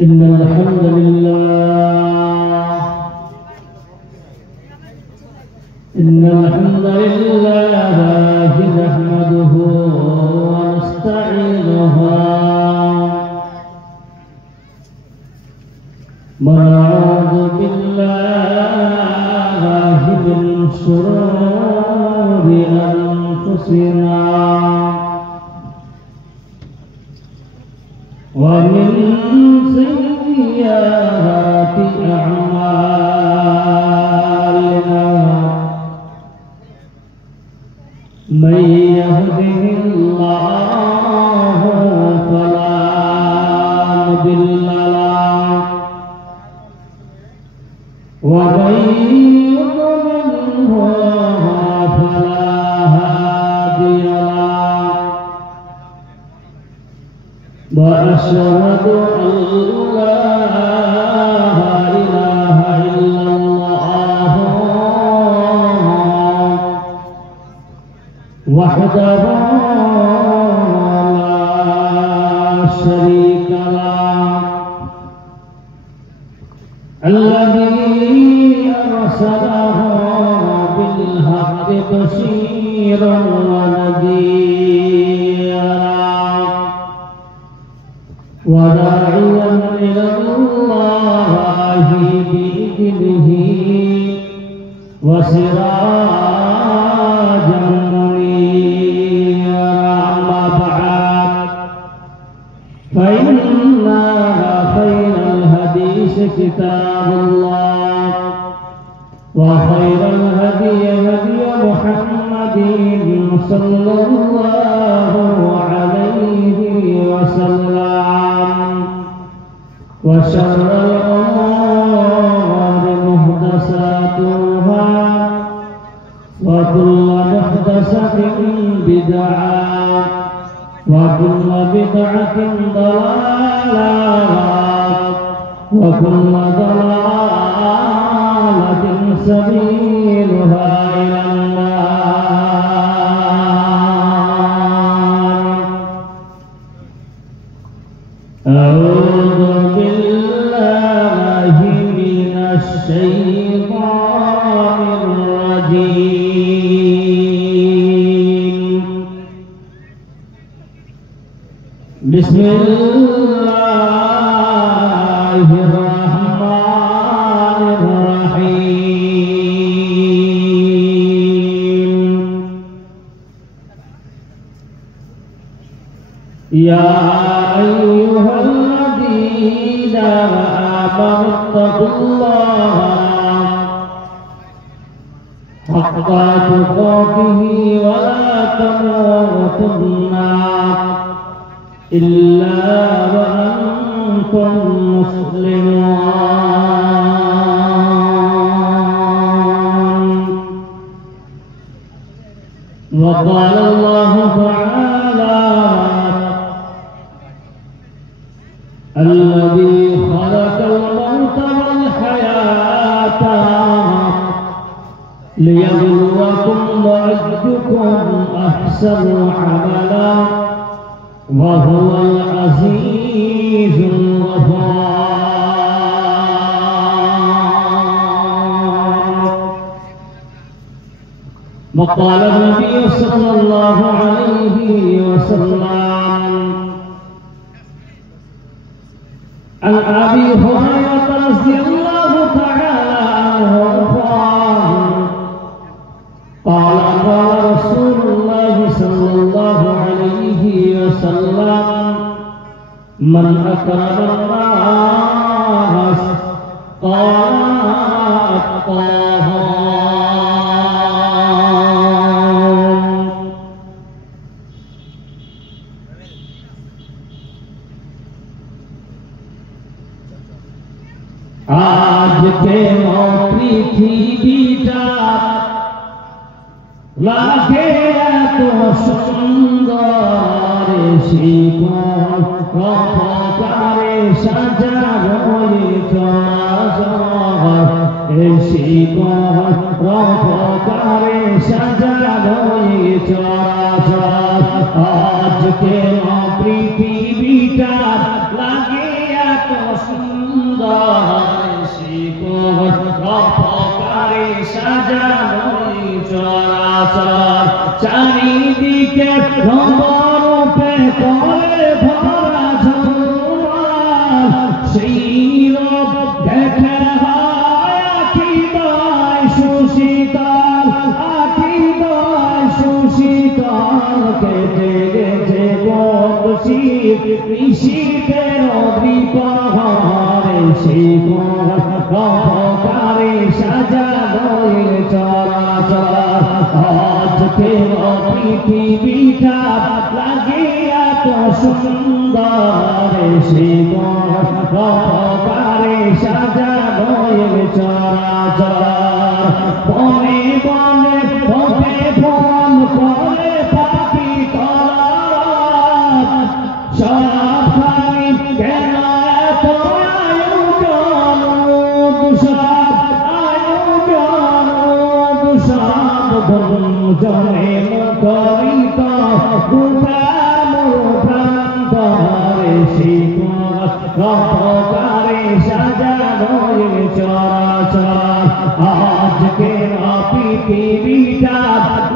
إن الحمد لله نحمده ونستعينه ونعوذ بالله من شرور أنفسنا ومن سيئات أعمالنا من يهده الله فلا مضل له ومن يضلله فلا هادي له وأشهد أن لا إله إلا الله وحده لا شريك له الذي أرسله بالحق بشيرا ونذيرا وداعيا إلى الله بإذنه وسراجا منيرا أما بعد فإن خير الحديث كتاب الله وخير الهدي هدي محمد صلى الله عليه وسلم وشر الأمور محدثاتها وكل محدثة بدعة وكل بدعة ضلالة وكل ضلالة سبيلها إلى النار. أعوذ بالله من الشيطان الرجيم. بسم الله الرحمن الرحيم. يا أيها الذين آمنوا اتقوا الله حق تقاته ولا تموتن إلا وأنتم مسلمون. وقال الله تعالى الذي خلق الموت والحياة ليبلوكم أيكم أحسن عملا وهو العزيز الغفار. وقال النبي صلى الله عليه وسلم عن أبي هريرة رضي الله تعالى عنه قال قال رسول الله صلى الله عليه وسلم من أكرم الناس قال أتقاهم. आज के पृथ्वीटा लागे तो सुंदर शिकों रफाकारे सजारोए चराचर शिकों रफाकारे सजारोए चराचर आज के पृथ्वीटा लागे तो সুন্দর শিকড় রূপকারে সাজানো চরাচর চারিদিকে রূপে করে ভরা ঝুমর সেই রূপ দেখে হয় আখিদায় সুশীতল আখিদায় সুশীতল কেটে গেছে কোন শীত নিশীতের দ্বিপ্রহরে শিকড় রূপকারে সাজানো চরাচর আজকে পৃথিবীটা লাগে এত সুন্দর শিকড় রূপকারে সাজানো চরাচর বনে বনে পথে ফোন করে পাখি কলরব সবখানি কেন এত আয়োজন জনে মুখরিত প্রান্তরে শিকড় রূপকারে সাজানো চরাচর আজকে পৃথিবীটা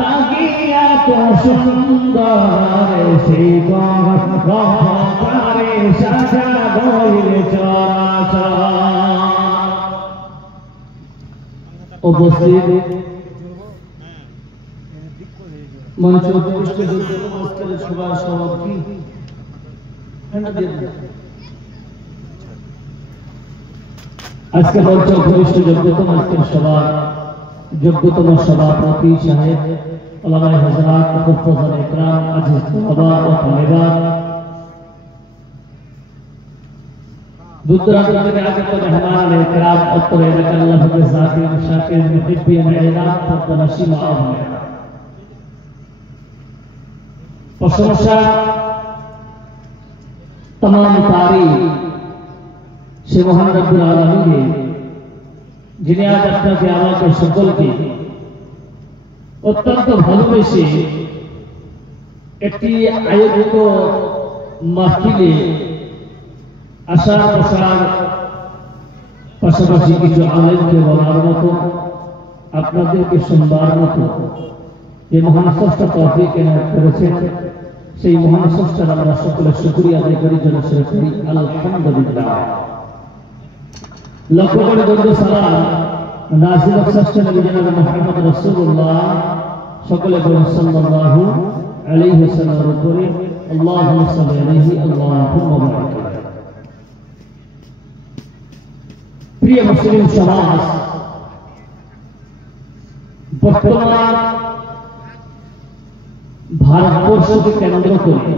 লাগে এত সুন্দর শিকড় রূপকারে সাজানো চরাচর উপস্থিত মঞ্চ উপবিষ্ট নমস্কারের সবার সভাপতি আজকে মঞ্চ উপবিষ্ট যোগ্যতম আজকের সভার যোগ্যতম সভাপতি সাহেব ওলামায়ে হযরত মুফাজ্জল ইকরাম আজিজ বাবা ও তালেবান दूर-दराज থেকে আগত মেহমান ইকরাম অত্র এলাকার আল্লাহকে জাকির শাকির মুহিব্বিন ইলাহ পদ্মনাশী মাআম প্রশংসা तमाम तारीफ সে মহান রব্বুল আলামিনের যিনি আজ আপনাকে আমাকে সকলকে অত্যন্ত ভালোবেসে একটি আয়োজিত মাহফিলে আশার প্রসার পাশাপাশি কিছু আলেমকে বলার মতো আপনাদেরকে শুনবার মতো যে মহান স্রষ্টা তৌফিক এনায়েত করেছেন সেই মহান স্রষ্টার আমরা সকলে শুকরিয়া আদায় করি জন্য সেরে করি আলহামদুলিল্লাহ লক্ষ করে দরুদ সালাম নাজিল স্রষ্টা নবী জনাব মুহাম্মদ রাসূলুল্লাহ সকলে বলেন সাল্লাল্লাহু আলাইহি ওয়াসাল্লামের উপরে আল্লাহুম্মা সাল্লি আলাইহি আল্লাহুম্মা বারিক প্রিয় মুসলিম সমাজ বর্তমান ভারতবর্ষকে কেন্দ্র করে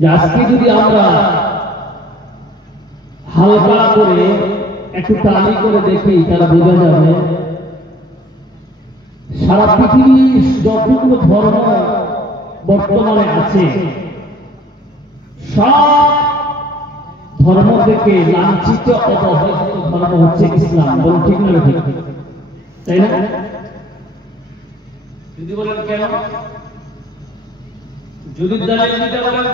যে আজকে যদি আমরা হালকা করে একটু তালি করে দেখি তারা বোঝা যাবে সারা পৃথিবীর যতগুলো ধর্ম বর্তমানে আছে সব ধর্ম থেকে লাঞ্ছিত অবহেলিত ধর্ম হচ্ছে ইসলাম। বলুন ঠিক না ঠিক? তাই না? যদি বলেন কেন, যদি দলিল দিতে বলেন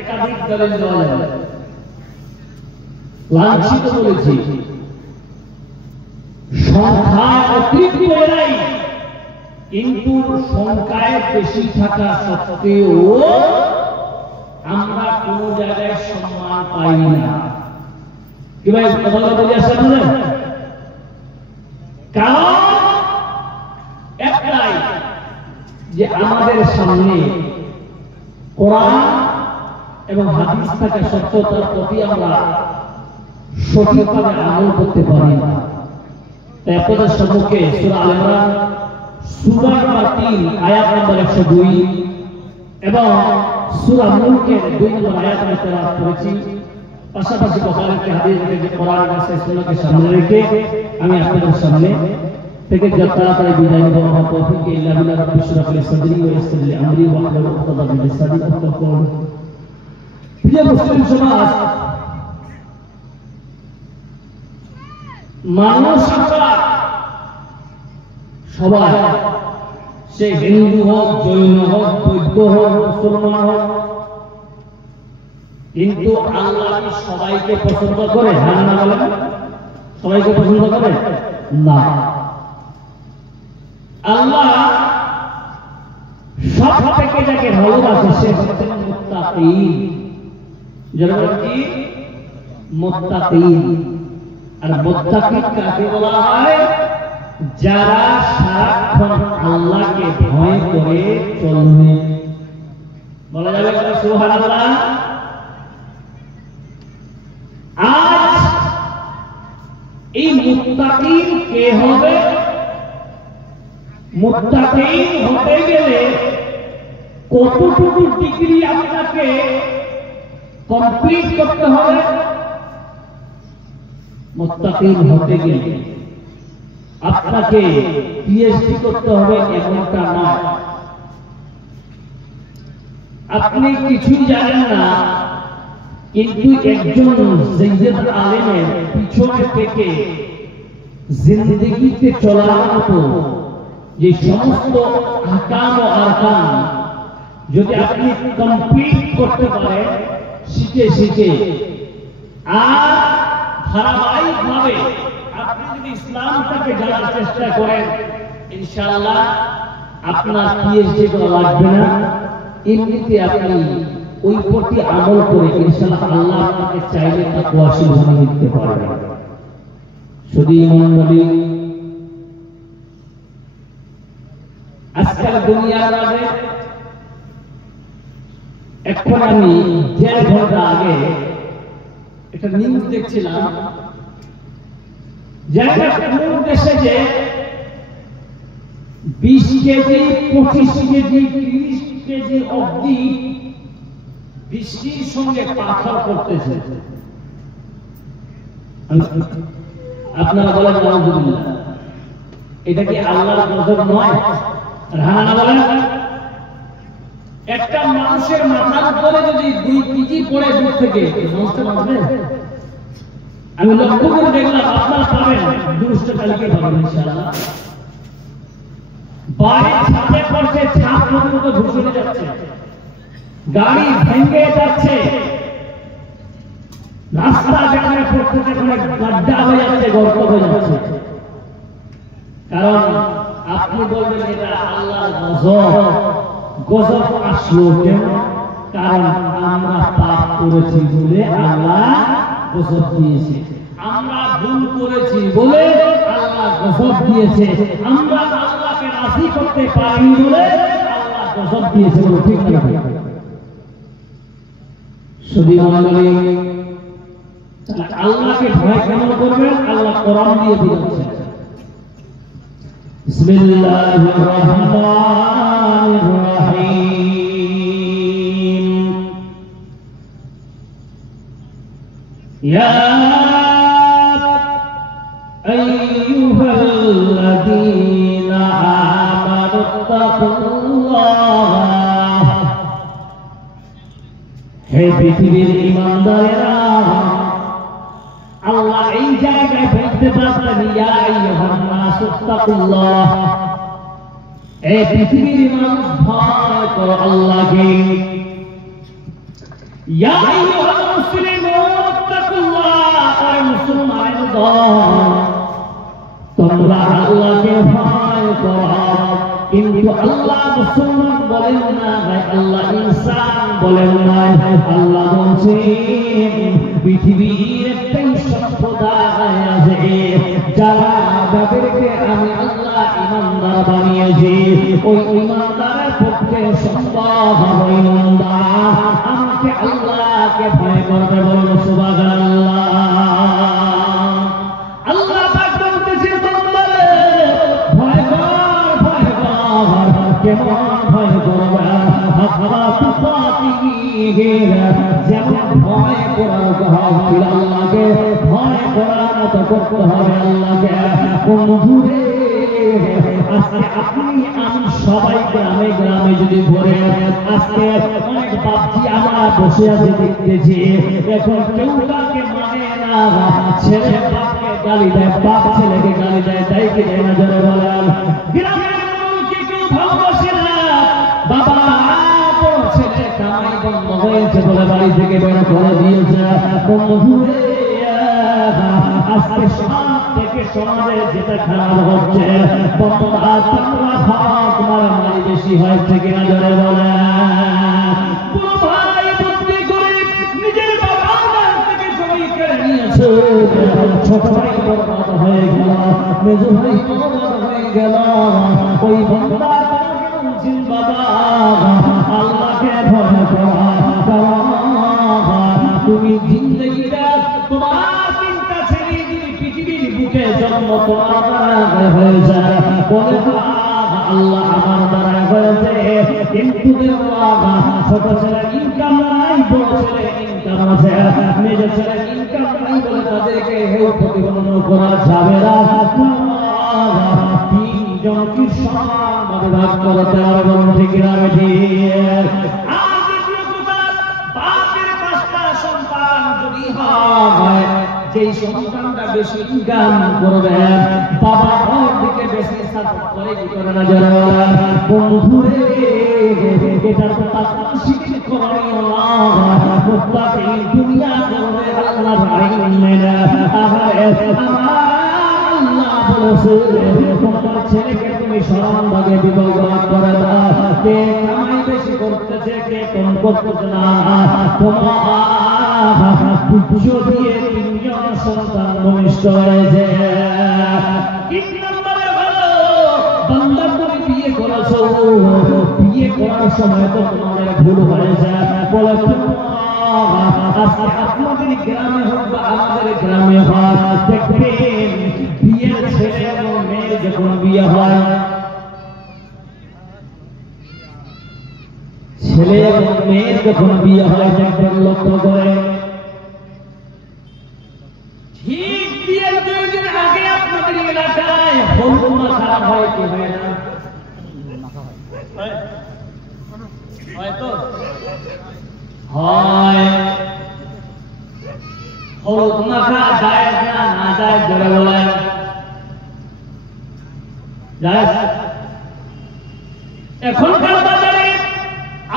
একাধিক দলিল দেওয়া যাবে। লাঞ্ছিত বলেছি সংখ্যায় অতিরিক্ত এরাই, কিন্তু সংখ্যায় বেশি থাকা সত্ত্বেও আমরা কোন জায়গায় সম্মান পাই না। কি ভাই কথা বলে আসছেন না? কারণ একটাই যে আমাদের সামনে কোরআন এবং হাদিস থাকা সত্ত্বেও তার প্রতি আমরা সঠিকভাবে আমল করতে পারি না। তাই আপনাদের সম্মুখে সূরা আল ইমরান সূরা নম্বর 3 আয়াত নম্বর 102 এবং সূরা মুলকের 2 নম্বর আয়াত আমি তেলাওয়াত করেছি। পাশাপাশি বুখারীর হাদিস থেকে যে কোরআন আছে সুন্নাহকে সামনে রেখে আমি আপনাদের সামনে থেকে তাড়াতাড়ি বিদায় নেব। আমার তৌফিক ইল্লা বিল্লাহ, রাব্বি ইশরাহ লি সাদরি ওয়া ইয়াসসির লি আমরি ওয়াহলুল উকদাতাম মিন লিসানি ইয়াফকাহু কওলি। প্রিয় মুসলিম সমাজ, মানুষ আমরা সবাই, সে হিন্দু হোক, জৈন হোক, বৌদ্ধ হোক, মুসলমান হোক, কিন্তু আল্লাহ কি সবাইকে পছন্দ করে? হ্যাঁ না বলেন? সবাইকে পছন্দ করে না। আল্লাহ সব থেকে যাকে ভালোবাসে সে হচ্ছেন মুত্তাকিন। যারা কি মুত্তাকিন। আর মুত্তাকিন কাকে বলা হয়? যারা সারাক্ষণ আল্লাহকে ভয় করে চলবে। বলা যাবে সুবহানাল্লাহ। আজ এই মুত্তাকিন কে হবে? মুত্তাকিন হতে গেলে কতটুকু ডিগ্রি আপনাকে কমপ্লিট করতে হবে? মুত্তাকিন হতে গেলে আপনাকে পিএইচডি করতে হবে এমনটা নয়। আপনি কিছুই জানেন না, কিন্তু একজন সৈয়দ আলেমের পিছনে থেকে জিন্দেগিতে চলার মতো যে সমস্ত আহকাম ও আরকান যদি আপনি কমপ্লিট করতে পারেন শিখে শিখে, আর ধারাবাহিকভাবে আপনি যদি ইসলামটাকে জানার চেষ্টা করেন, ইনশাআল্লাহ আপনার পিএইচডি করা লাগবে না। এমনিতে আপনি ওই প্রতি আমল করে ইনশাআল্লাহ আল্লাহ আপনাকে চাইলে তাকওয়াশীল বানিয়ে দিতে পারবেন। শুধু ইমান নবী আজকাল দুনিয়ার মাঝে এখন আমি 1.5 ঘন্টা আগে একটা নিউজ দেখছিলাম, যেটা কোন দেশে যে 20 কেজি 25 কেজি 30 কেজি অবধি বৃষ্টির সঙ্গে পাথর করতেছে। আপনারা বলেন নাউযুবিল্লাহ, এটা কি আল্লাহর গজব নয়? রানা বলেন, একটা মানুষের মাথার উপরে যদি 2 কেজি পড়ে দূর থেকে, মানুষটা বাঁচবে? আমি লক্ষ্য করে দেখলাম, আপনারা পাবেন, দুষ্ট কালকে পাবেন ইনশাআল্লাহ। বাড়ির ছাদে পড়ছে, ছাদ পর্যন্ত ধসে যাচ্ছে, গাড়ি ভেঙে যাচ্ছে, রাস্তা যেখানে পড়ছে সেখানে গাড্ডা হয়ে যাচ্ছে, গর্ত হয়ে যাচ্ছে। কারণ আপনি বলবেন এটা আল্লাহর গজব। গজব আসলো কেন? কারণ আমরা পাপ করেছি বলে আল্লাহ গজব দিয়েছে, আমরা ভুল করেছি বলে আল্লাহ গজব দিয়েছে, আমরা আল্লাহকে রাজি করতে পারি বলে আল্লাহ গজব দিয়েছে। বলে ঠিক না? শুধু মনে আল্লাহকে ভয় কেমন করবেন? আল্লাহ কোরআন দিয়ে দিয়েছে, বিসমিল্লাহির রহমানির রহিম, ইয়া আইয়ুহাল্লাযীনা আমানুত্তাকুল্লাহ। হে পৃথিবীর ঈমানদারেরা, আল্লাহ এই জায়গায় বলতে পারতেন ইয়া আইয়ুহান নাসুত্তাকুল্লাহ, হে পৃথিবীর মানুষ ভয় করো আল্লাহকে। ইয়া আইয়ুহাল মুসলিমুত্তাকুল্লাহ, হে মুসলমানগণ তোমরা আল্লাহকে ভয় করো। কিন্তু আল্লাহ মুসলমান বলেন না, আল্লাহ ইনসান বলেন না। আল্লাহ বলছেন পৃথিবীর একটাই সম্প্রদায় আছে যারা যাদেরকে আমি আল্লাহ ঈমানদার বানিয়েছি, ওই ঈমানদারের পক্ষে সম্ভব হবে ঈমানদার আমাকে আল্লাহকে ভয় করবে। বলুন সুবহানাল্লাহ। আল্লাহ পাক বলতেছেন বান্দারে ভয় কর, ভয় কর। কেমন ভয় করবে? যেমন ভয় করার কথা ছিল আল্লাহকে ভয় করার মতো করতে হবে আল্লাহকে। বন্ধুরে আজকে আপনি আমি সবাই গ্রামে গ্রামে যদি ঘুরে, আজকে অনেক বাপজি আমরা বসে আছে দেখতেছি, এখন কেউ কাকে মানে না। ছেলে বাপকে গালি দেয়, বাপ ছেলেকে গালি দেয়, তাই কি দেয় না? জোরে বলেন। গ্রামের মানুষকে কেউ ভালোবাসে না। বাবা বড় ছেলে কামাই বন্ধ হয়েছে বলে বাড়ি থেকে বের করে দিয়েছে। বন্ধুরে আজকে সমাজ থেকে সমাজে যেটা খারাপ হচ্ছে, তোমার মারি বেশি হয়েছে কিনা জোরে বলে। বড় ভাই বুদ্ধি করে নিজের বাবার থেকে জমি কেড়ে নিয়েছে, ছোট ভাই বরবাদ হয়ে গেল, মেজ ভাই বরবাদ হয়ে গেল। ওই বান্দা তোমাকে বলছেন বাবা আল্লাহকে ভয় করা, তুমি জিন্দগিটা তোমার চিন্তা ছেড়ে যদি পৃথিবীর বুকে জন্ম তোমার দ্বারা হয়ে যায়, বলে আল্লাহ আমার দ্বারা হয়েছে, কিন্তু ছোট ছেলে ইনকাম নাই, বড় ছেলে ইনকাম আছে, মেজ ছেলে ইনকাম নাই বলে তাদেরকে প্রতিবন্ধ করা যাবে না। তিনজনকে সমানভাবে ভাগ করতে হবে, ঠিক না বেঠিক? যেই সন্তানটা বেশি ইনকাম করবে বাবা ওর দিকে বেশি সাপোর্ট করে, কি করে না যারা বন্ধুরে এটা তো তাৎক্ষণিক করণীয় মুত্তাকি দুনিয়া করবে আল্লাহর আইন মেনে। আল্লাহ বলেছে তোমার ছেলেকে তুমি সমান ভাগে বিভাগ করে দাও, কে কামাই বেশি করতেছে কে কম করতেছে না, দিয়ে তিনজন সন্তান ভূমিষ্ঠ হয়েছে। তিন নম্বরে হলো বান্দা তুমি বিয়ে করেছো, বিয়ে করার সময় তো তোমাদের ভুল হয়েছে, বলে আপনাদের গ্রামে হোক বা আমাদের গ্রামে হয় দেখবেন বিয়ের ছেলে এবং মেয়ের যখন বিয়ে হয়, ছেলে এবং মেয়ের যখন বিয়ে হয় দেখবেন লক্ষ্য করে ঠিক বিয়ের 2 দিন আগে আপনাদের এলাকায় হলুদ মাখা হয় কি হয় না? হয়তো হয়। হলুদ মাখা জায়েজ না না জায়েজ জোরে বলেন? জায়েজ। এখনকার বাজারে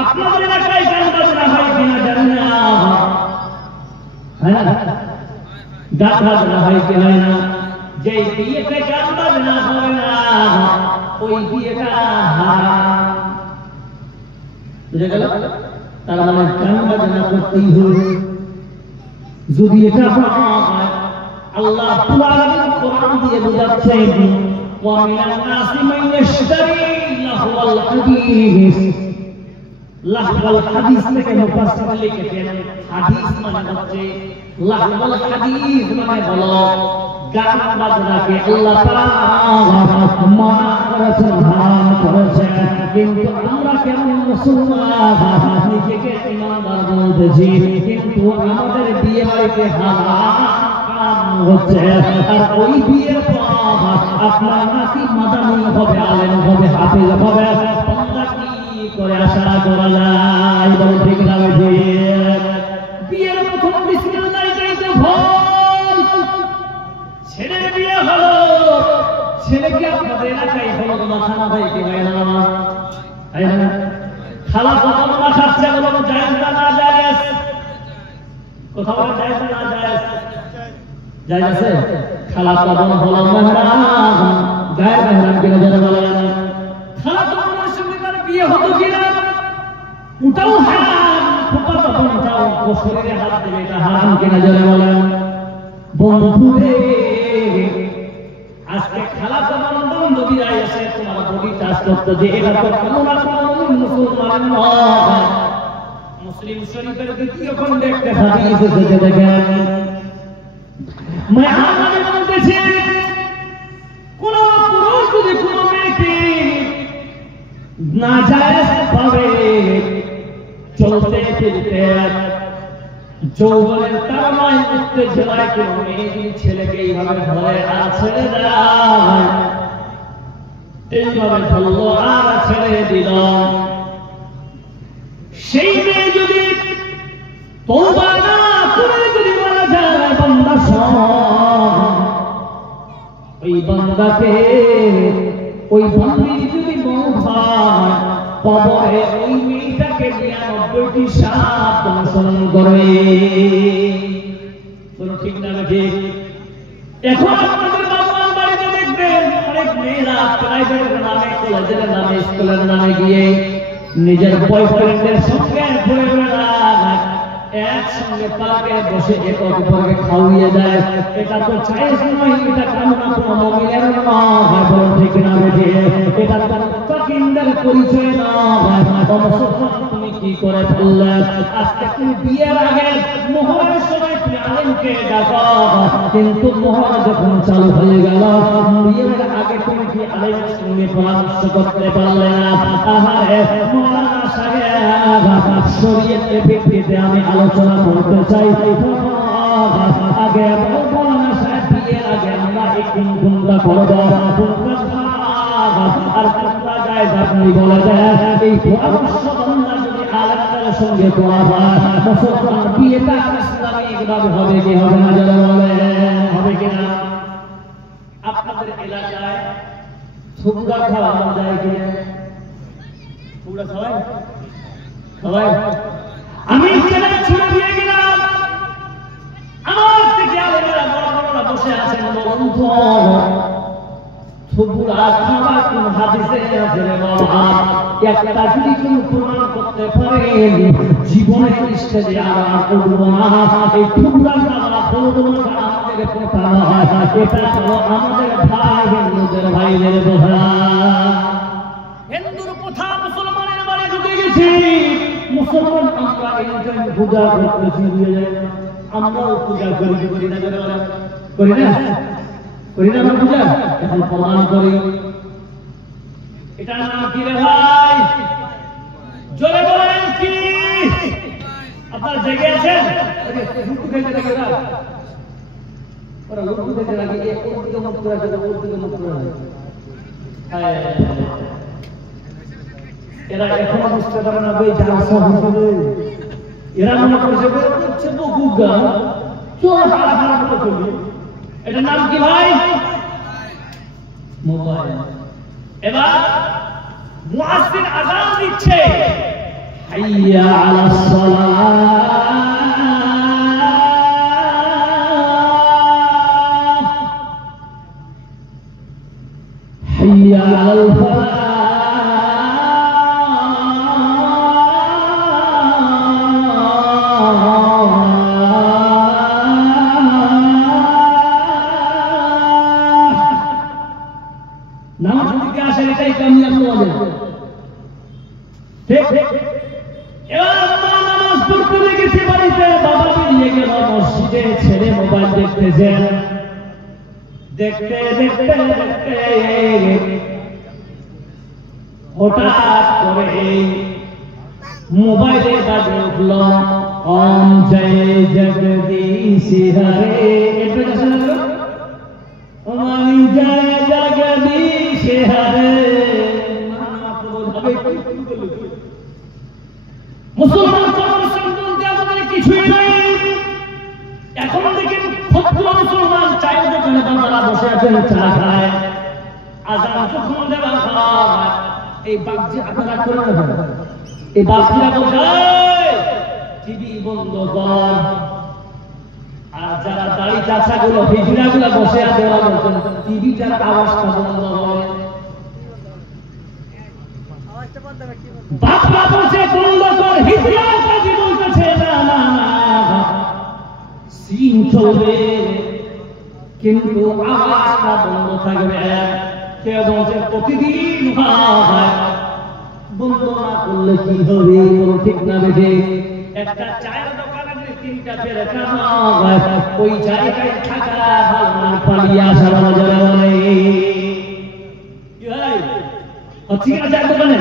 আপনাদের এলাকায় গান বাজনা হয় কিনা জানি না, হয় না? গান বাজনা হয় কি হয় না? যে বিয়েতে গান বাজনা হবে না ওই বিয়েটা হারাম। বুঝে গেল? তার মানে গান বাজনা করতেই হবে। যদি এটা আল্লাহ কোরআন দিয়ে বোঝাচ্ছেন ওয়া মিনান নাসি মান ইয়াশতারি লাহওয়াল হাদিস। লাহওয়াল হাদিস থেকে মুফাসসির লিখেছেন হাদিস মানে হচ্ছে লাহওয়াল হাদিস মানে হলো গান বাজনাকে আল্লাহ তাআলা মানা করেছেন, হারাম করেছেন। কিন্তু আমরা কেমন মুসলমান নিজেকে ঈমানদার বলতেছি, কিন্তু আমাদের বিয়ে বাড়িতে হারাম হচ্ছে। আর ওই বিয়ের পর আপনার নাকি মাদানী হবে, আলেম হবে, হাফেজ হবে, বান্দা কি করে আশা করা যায়? বল ঠিক না বেঠিক? বিয়ের প্রথম বিসমিল্লাহ চাইতে ভয়। ছেলের বিয়ে হলো, ছেলেকে আপনাদের এলাকায় হলুদ মাখানো হয় কি হয় না? খালা কদম মাখাচ্ছে, বলো জায়েজ না না জায়েজ? কোথাও জায়েজ না জায়েজ? জায়েজ আছে। খালা কদম হলো মেহরাম, গায়ে মেহরাম কিনা যারা বলেন? খালা কদমের সঙ্গে তার বিয়ে হতো কিনা ওটাও হারাম, ফুফাতো বোনটাও শরীরে হাত দেবে, এটা হারাম কিনা যারা বলেন? বন্ধুরে আজকে খালা কদম বন্ধুরা এসে তোমার বডি টাচ করতে, যে এটা তো কোনো না কোনো মুসলমান নয়। মুসলিম শরীফের দ্বিতীয় খণ্ডে একটা হাদিস এসেছে, দেখেন মায়ানবী বলতেছে কোন পুরুষ যদি কোনো মেয়েকে নাজায়েজ ভাবে চলতে ফিরতে যৌবনের তাড়নায় উত্তেজনায় কোন মেয়ে যদি ছেলেকে এইভাবে ধরে আর ছেড়ে দেয়, এইভাবে ধরল আর ছেড়ে দিল, সেই মেয়ে যদি তওবা না করে যদি মারা যায় বান্দার সঙ্গে, ওই বান্দাকে ওই বান্দির যদি মওত হয় কবরে ওই মেয়েটাকে 99 99টি সাত অনুসরণ করে। কোনো ঠিক না ঠিক? এখন আপনাদের বাবার বাড়িতে দেখবেন অনেক মেয়েরা প্রাইভেটের নামে, কলেজের নামে, স্কুলের নামে গিয়ে নিজের বয়ফ্রেন্ডের সঙ্গে ঘুরে বেড়ায়, একসঙ্গে পার্কে বসে এক অপরকে খাওয়িয়ে দেয়। এটা তো জায়েজ নয়, এটা কেমন কোনো মুমিনের নয়, ঠিক না বেঠে? এটা তো মুত্তাকিনদের পরিচয় নয়। মুসলমান তুমি কি করে ফেললে? আজকে তুমি বিয়ের আগে মোহরের সময় তুমি আলেমকে ডাকো, কিন্তু মোহর যখন চালু হয়ে গেল বিয়ের আগে তুমি কি আলেমের সঙ্গে পরামর্শ করতে পারলে না? আহারে মওলানা সাহেব, শরীয়তের ভিত্তিতে আমি আলোচনা করতে চাই। আগে মওলানা সাহেব বিয়ের আগে আমরা এই কোনটা করব, আর কোনটা জায়েজ আপনি বলে দেন। এই পরামর্শ বান্দা যদি আলেমদের সঙ্গে করা হয়, মুসলমান বিয়েটা ইসলামিকভাবে হবে কি হবে না? যারা বলে হবে কিনা? আপনাদের এলাকায় থুবড়া খাওয়ানো যায় কিনা? থুবড়া খাওয়ায়? খাওয়ায়? আমি চ্যালেঞ্জ ছুড়ে দিয়ে গেলাম, আমার থেকে আলেমেরা বড় বড়রা বসে আছেন, বন্ধু থুবড়া খাওয়া কোন হাদিসে আছে রে বাবা? একটা যদি কেউ প্রমাণ করতে পারেন, জীবনের স্টেজে আর করব না। এই থুবড়া খাওয়া বলবো আমাদের প্রতারণা হয়, এটা হলো আমাদের ভাই হিন্দুদের ভাইদের বোঝা। হিন্দুর কথা মুসলমানের বাড়ি ঢুকে গেছি, মুসলমান আমরা এই জন্য পূজা করতেছি, আমরাও পূজা করি, করি না? করি না? করি না আমরা পূজা? এখন প্রমাণ করি। এটার নাম কি রে ভাই? জোরে বলেন কি? আপনারা জেগে আছেন? লুকু খেতে থাকে ওরা, লুকু খেতে লাগে, ওর দিকে মুখ করে আছে, ওর দিকে মুখ করে আছে। এরা এখনো বুঝতে পারে না ভাই, যারা সব হিসেবে এরা মনে করছে হচ্ছে বকুগা, চোর হারা হারা করে চলবে। এটার নাম কি ভাই? মোবাইল। এবার মুয়াজ্জিন আযান দিচ্ছে, হাইয়া আলাস সালাহ, হাইয়া আলাল ফালাহ। ছেলে মোবাইল দেখতেছেন, দেখতে দেখতে দেখতে হঠাৎ করে এই মোবাইলে বাজে উঠল ওম জয় জগদীশ হরে। আমি জয় জগদীশ হরে। মুসলমান আমাদের কিছুই নাই। এখন দেখেন ভদ্র মুসলমান চায়ের দোকানে বাবারা বসে আছেন, চা খায়, আজান যখন দেওয়া হয় এই বাগজি আপনারা করে নেবেন, এই বাগজিরা বোঝায় টিভি বন্ধ কর। আর যারা দাড়ি চাচা গুলো হিজড়া গুলা বসে আছে ওরা বলছেন টিভিটার আওয়াজটা বন্ধ হয়। বাপরা বলছে বন্ধ কর, হিজড়া কাজী বলতেছে না না না সিন চলবে কিন্তু আওয়াজটা বন্ধ থাকবে। কেউ বলছে প্রতিদিন বন্ধ না করলে কি হবে? ঠিক না বেঠে? একটা চায়ের দোকানে যদি তিনটা পেরে ওই জায়গায় থাকা ভালো না, পালিয়ে আসা বাজারে বলে ঠিক আছে। চায়ের দোকানে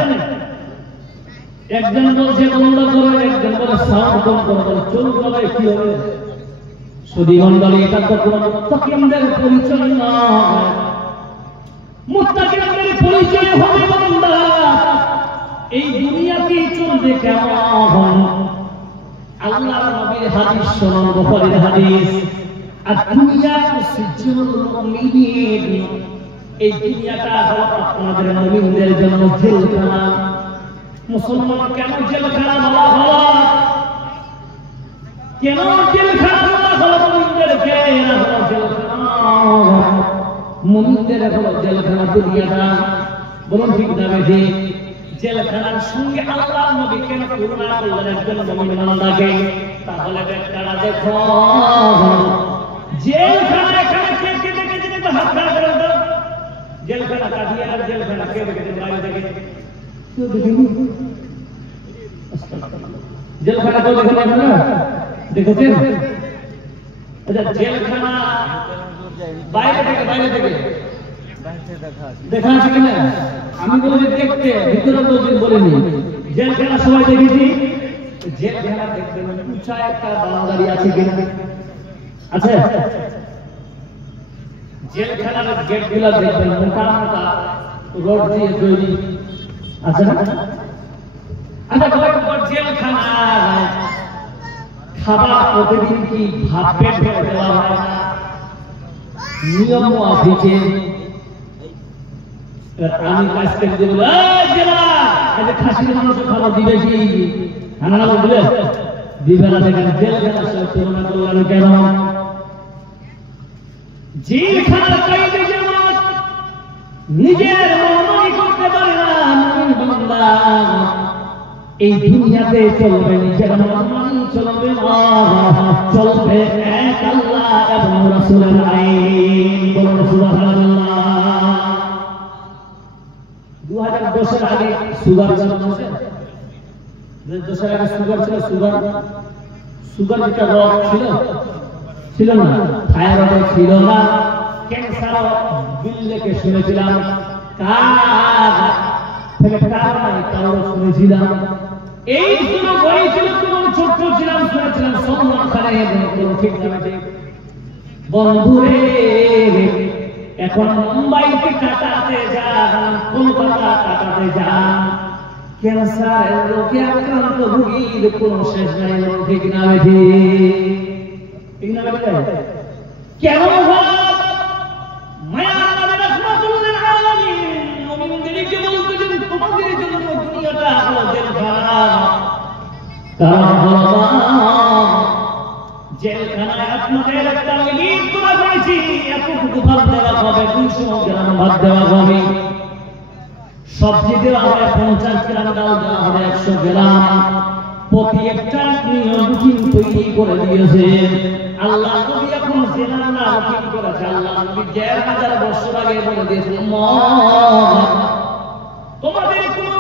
একজন বলছে বন্ধ করো, একজন বলে সাউন্ড কম করো, চলুন হবে কি হবে? সুধী মন্ডলী, এটা তো কোন মুত্তাকিনদের পরিচয় নয়। মুত্তাকিনদের পরিচয় হবে বান্দা এই দুনিয়াতে চলবে কেমন? আল্লাহর নবীর হাদিস শুনুন, বুখারীর হাদিস, আদ-দুনিয়া সিজনুল মুমিনিন। এই দুনিয়াটা হলো আপনাদের মুমিনদের জন্য জেলখানা। মুসলমান কেন জেলখানা বলা হলো? কেন জেলখানা বলা হলো মুমিনদেরকে? এরা হলো জেলখানা, মুমিনদের হলো জেলখানা দুনিয়াটা। বলুন ঠিক না বেশি? জেলখানার সঙ্গে আল্লাহর নবী কেন তুলনা করলেন একজন মুমিন বান্দাকে? তাহলে ব্যাখ্যাটা দেখো। জেলখানা এখানে কে কে দেখেছে? একটু হাত খাড়া করে দাও। জেলখানা কাঠিয়ার জেলখানা কে দেখেছে বাইরে থেকে? কেউ দেখেনি। জেলখানা কেউ দেখেন আপনারা? দেখেছেন? আচ্ছা, জেলখানা বাইরে থেকে দেখা আছে কিনা? আমি বলেছি দেখতে, ভিতরে বলিনি। জেলখানা সবাই দেখেছি। জেলখানা দেখবেন উঁচা একটা বাউন্ডারি আছে কিনা? আছে। জেলখানার গেট গুলা দেখবেন মোটা মোটা রড দিয়ে তৈরি আছে না? আচ্ছা, কয়েকবার জেলখানা খাবার প্রতিদিন কি ভাত পেট ভরে দেওয়া হয় না? নিয়ম মাফিকে। আমি কাজ করে দেবো, খাসির মাংস খাবার দিবে কি? হানা বলবে দিবে না। দেখেন জেলখানার সাথে তুলনা করলেন কেন? জেলখানার কয়েদি যেমন নিজের মনমানি করতে পারে না, মুমিন বান্দা এই দুনিয়াতে চলবে নিজের মনমানি চলবে না, চলবে এক আল্লাহ এবং রাসূলের আইন। বলুন সুবহানাল্লাহ। 2010 এর আগে সুগার ছিল না? 2010 এর আগে সুগার ছিল। সুগার যেটা রোগ ছিল না, থাইরয়েড ছিল না, ক্যান্সার বিল্লেকে শুনেছিলাম। কারো শুনেছিলাম। এই দুটো বই ছিল, তখন ছোট্ট ছিলাম, শুনেছিলাম সলমান খানের। ঠিক আছে বন্ধুরে, এখন মুম্বাইতে কাটাতে যান, কলকাতা কাটাতে যান, ক্যান্সারের রোগে আক্রান্ত রোগীর কোনো শেষ নাই। ঠিক না বেঠি? ঠিক না বেঠি? কেন মায়ার নবী রাহমাতুল লিল আলামিন মুমিনদেরকে বলতেছেন তোমাদের জন্য দুনিয়াটা হলো জেলখানা। জেলখানায় আপনাদের একটা লিমিট করা হয়েছে, এতটুকু ভাত দেওয়া হবে, 200 গ্রাম ভাত দেওয়া হবে, সবজি দেওয়া হবে 50 গ্রাম, ডাল দেওয়া হবে 100 গ্রাম। প্রতি একটা নিয়ম রুটিন তৈরি করে দিয়েছে আল্লাহ নবী। এখন জেনার না রুটিন করেছে আল্লাহ নবী 1000 বছর আগে বলে দিয়েছে, তোমাদের কোনো